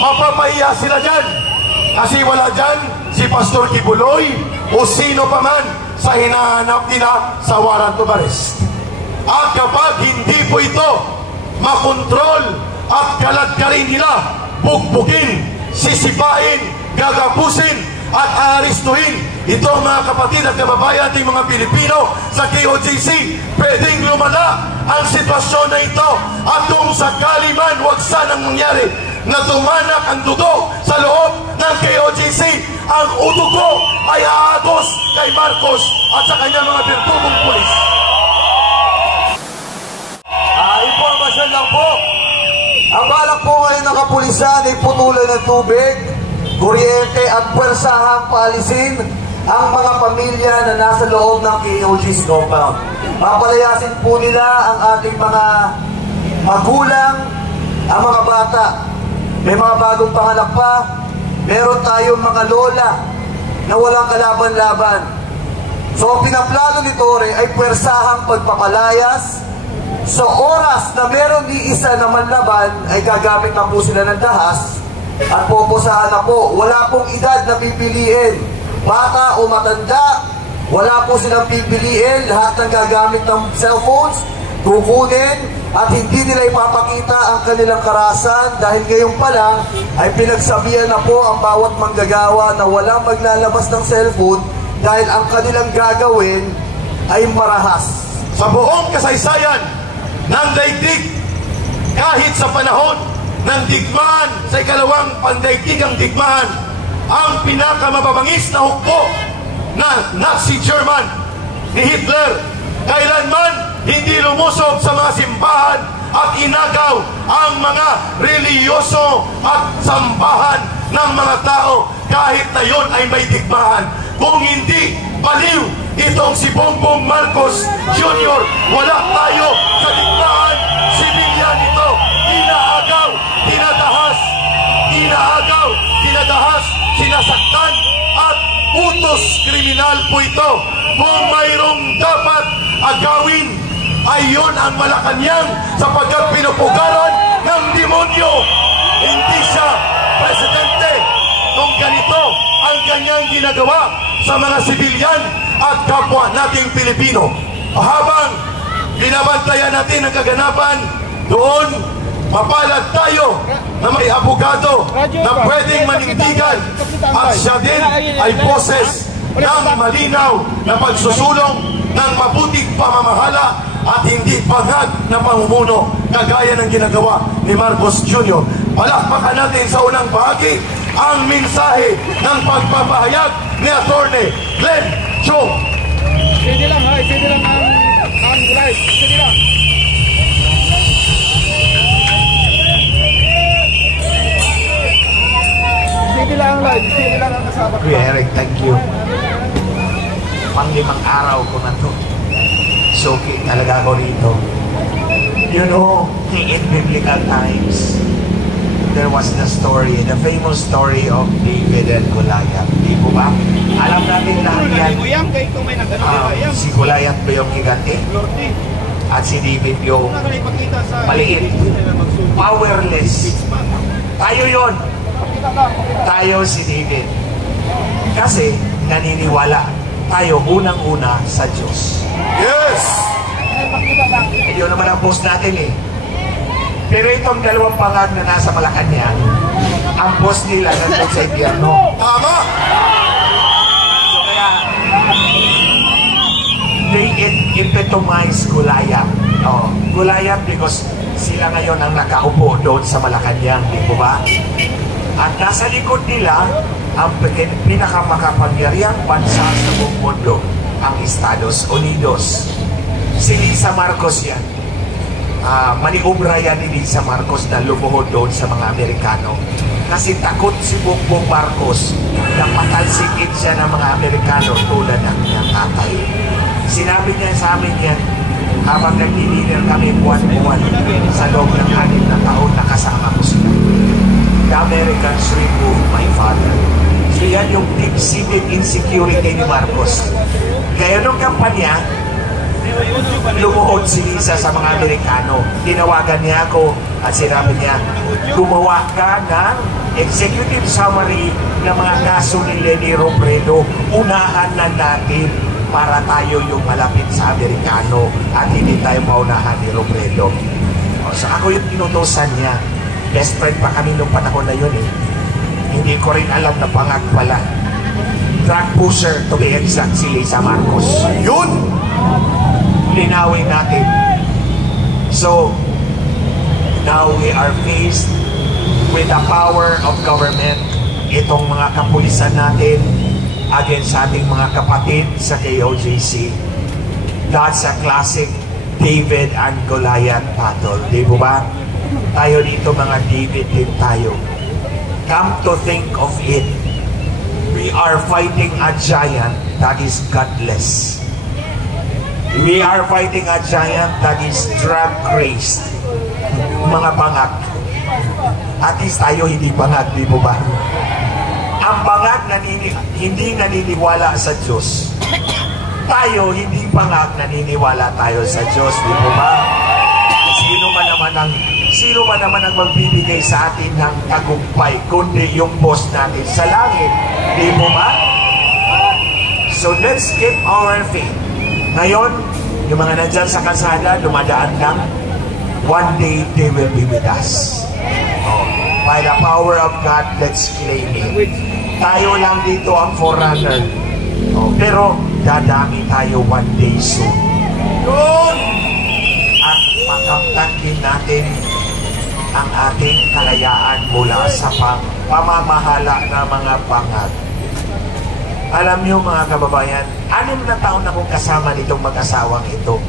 mapapahiya sila dyan. Kasi wala dyan si Pastor Kibuloy o sino pa man sa hinahanap nila sa warrant of arrest. At kapag hindi po ito makontrol at kaladkarin nila, bugbukin, sisipain, gagapusin at aaristuhin itong mga kapatid at kababayan ating mga Pilipino sa KOJC, pwedeng lumala ang sitwasyon na ito. At kung sakali man huwag sanang mangyari na tumanak ang dugo sa loob ng KOJC, ang udugo ay aagos kay Marcos at sa kanyang mga birtubong pulis. Impormasyon lang po. Ang balak po ngayon ng kapulisan ay putulan ng tubig, kuryente at puwersahang paalisin ang mga pamilya na nasa loob ng KOJC compound. Papalayasin po nila ang ating mga magulang, ang mga bata. May mga bagong panganak pa. Meron tayong mga lola na walang kalaban-laban. So, pinaplano ni Torre ay puwersahang pagpapalayas. Sa oras na meron ni isa na manlaban, ay gagamit na po sila ng dahas at pupusahan na po. Wala pong edad na pipiliin, bata o matanda, wala po silang pipiliin. Lahat ng gagamit ng cellphones, kukunin, at hindi nila ipapakita ang kanilang karahasan dahil ngayon pa lang ay pinagsabihan na po ang bawat manggagawa na walang maglalabas ng cellphone dahil ang kanilang gagawin ay marahas. Sa buong kasaysayan ng daigdig, kahit sa panahon ng digmaan, sa ikalawang pandaigdigang digmaan, ang pinakamababangis na hukbo na Nazi German ni Hitler, kailanman hindi lumusog sa mga simbahan at inagaw ang mga reliyoso at sambahan ng mga tao kahit na yon ay may digmaan. Kung hindi baliw itong si Bongbong Marcos Jr., wala tayo sa digmaan. Sibilyan ito, inaagaw, dinadahas, sinasaktan at utos kriminal po ito. Kung mayroong dapat agawin ay yun ang Malacanang sapagkat pinupugaran ng demonyo. Hindi siya presidente kung ganito ang kanyang ginagawa sa mga sibilyan at kapwa nating Pilipino. Habang binabantayan natin ang kaganapan doon, mapalad tayo na may abogado na pwedeng manindigan at siya din ay boses ng malinaw na pagsusulong ng mabuting pamamahala at hindi pangag na pamumuno kagaya ng ginagawa ni Marcos Jr. Palakpakan natin sa unang bahagi ang mensahe ng pagpapahayag ni Atty. Glenn Chong. Sige lang ha, sige lang ang live, sige lang. Sige lang ang live, sige lang ang kasama. Kuya Eric, thank you. Pang-limang araw ko na to. Suki talaga ako rito. You know, in biblical times, there was the story, the famous story of David and Goliath. Di po ba? Alam natin lahat yan. Si Goliath ba yung higante? At si David yung maliit. Powerless. Tayo yon. Tayo si David. Kasi naniniwala tayo unang-una sa Diyos. Yes! Yun naman ang post natin eh. Pero itong dalawang pangag na nasa Malacanang, ang post nila nandun sa impyerno. Tama! So kaya, they epitomize Goliath. Oh, Goliath because sila ngayon ang nakaupo doon sa Malacanang, di po ba? At nasa likod nila, ang pinakamakapangyarihang bansa sa buong mundo, ang Estados Unidos. Si Lisa Marcos yan. Maniobra yan ni Lisa Marcos na lumuhod doon sa mga Amerikano. Kasi takot si Bongbong Marcos na patalsikin siya ng mga Amerikano tulad ng kanyang tatay. Sinabi niya sa amin yan habang nagdi-dinner kami buwan-buwan sa loob ng 6 na taon na kasama ko sila. The Americans removed my father. So yan yung deep-seated insecurity ni Marcos. Kaya nung kampanya, lumuhod si Lisa sa mga Amerikano. Tinawagan niya ako at sinabi niya, gumawa ka ng executive summary ng mga kaso ni Leni Robredo, unahan na natin para tayo yung malapit sa Amerikano at hindi tayo maunahan ni Robredo. So ako yung inutosan niya. Best friend pa kami nung panahon na yun eh. Hindi ko rin alam na pangag pala. Drug pusher to be exact, si Lisa Marcos. Yun! Linawin natin. So, now we are faced with the power of government. Itong mga kapulisan natin against sa ating mga kapatid sa KOJC. That's a classic David and Goliath battle. Di ba? Tayo dito mga David din tayo. Come to think of it, we are fighting a giant that is godless. We are fighting a giant that is drug-crazed. Mga bangag. At least tayo hindi bangag, di ba? Ang bangag hindi naniniwala sa Diyos. Tayo hindi bangag naniniwala tayo sa Diyos, di ba? Sino man naman ang magbibigay sa atin ng tagumpay kundi yung boss natin sa langit, di ba? So let's keep our faith. Ngayon, yung mga nandyan sa kalsada, dumadaan lang, one day they will be with us. By the power of God, let's claim it. Tayo lang dito ang forerunner. Pero dadami tayo one day soon. Yun! At makamtan din natin ang ating kalayaan mula sa pamamahala ng mga bangag. Alam niyo mga kababayan, 6 na taon akong kasama nitong mag-asawang ito.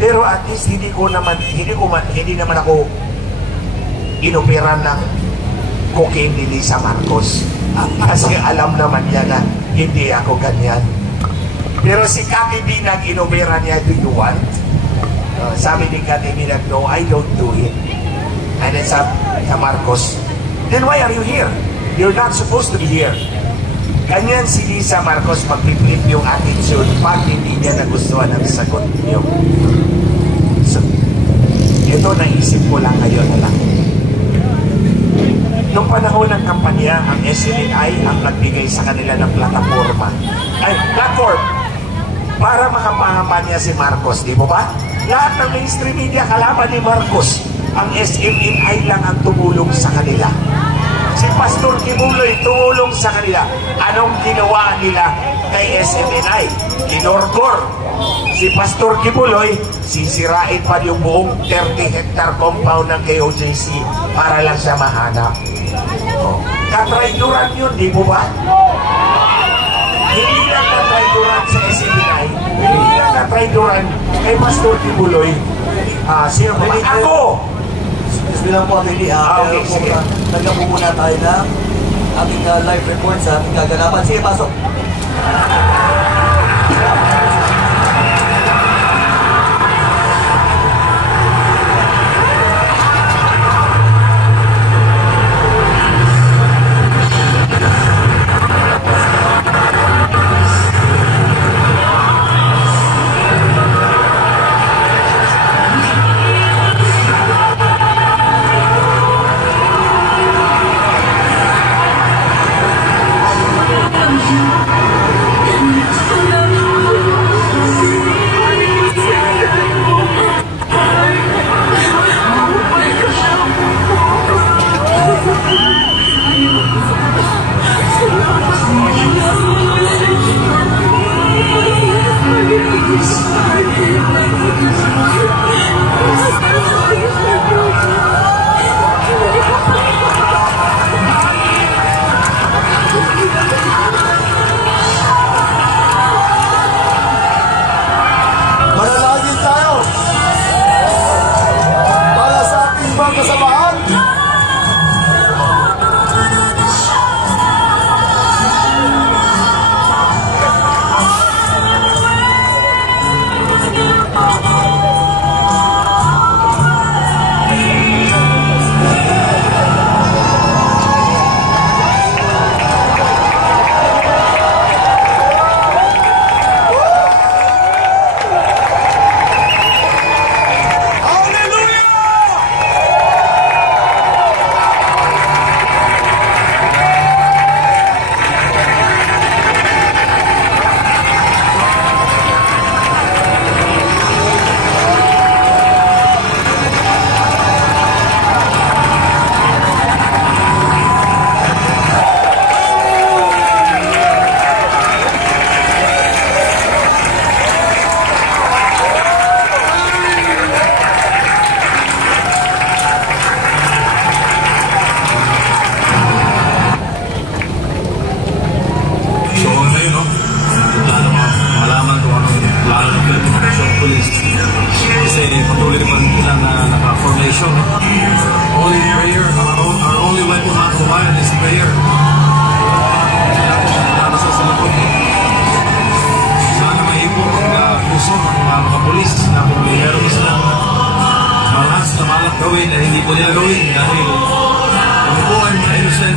Pero at least hindi naman ako inoperan ng cocaine ni Lisa Marcos. Kasi alam naman niya na hindi ako ganyan. Pero si Kati Binag, inoperan niya, do you want? Sabi ni Kati Binag, no, I don't do it. And then sa Marcos, then why are you here? You're not supposed to be here. Ganyan si Lisa Marcos magpiplit yung attitude pag hindi niya nagustuhan ang sagot niyo. So, ito naisip ko lang ngayon na lang. Noong panahon ng kampanya, ang SMNI ang nagbigay sa kanila ng platform para makapangampanya si Marcos, di mo ba? Lahat ng mainstream media kalaban ni Marcos. Ang SMNI lang ang tumulong sa kanila. Si Pastor Kibuloy tumulong sa kanila. Anong ginawa nila kay SMNI? Kinorgor. Si Pastor Kibuloy, sisirain pa yung buong 30-hectare compound ng KOJC para lang siya mahanap. Katraiduran yun, di mo ba? Hindi lang katraiduran sa SMNI, hindi lang katraiduran kay Pastor Kibuloy. Sino ba? Ako! Bilang po, Billy, okay, sige. nagkapo muna tayo ng ating live report sa ating kaganapan. Sige, pasok.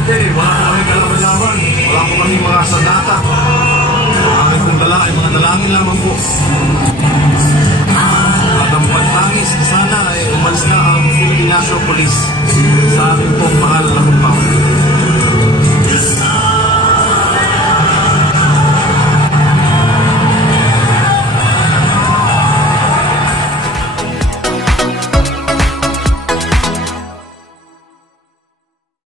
Presidente, wala po kami kalaban-laban. Wala po kami mga sandata. Aking pong dala ay mga dalangin lamang po. At ang pagtangis sana ay umalis na ang Philippine National Police sa ating pong mga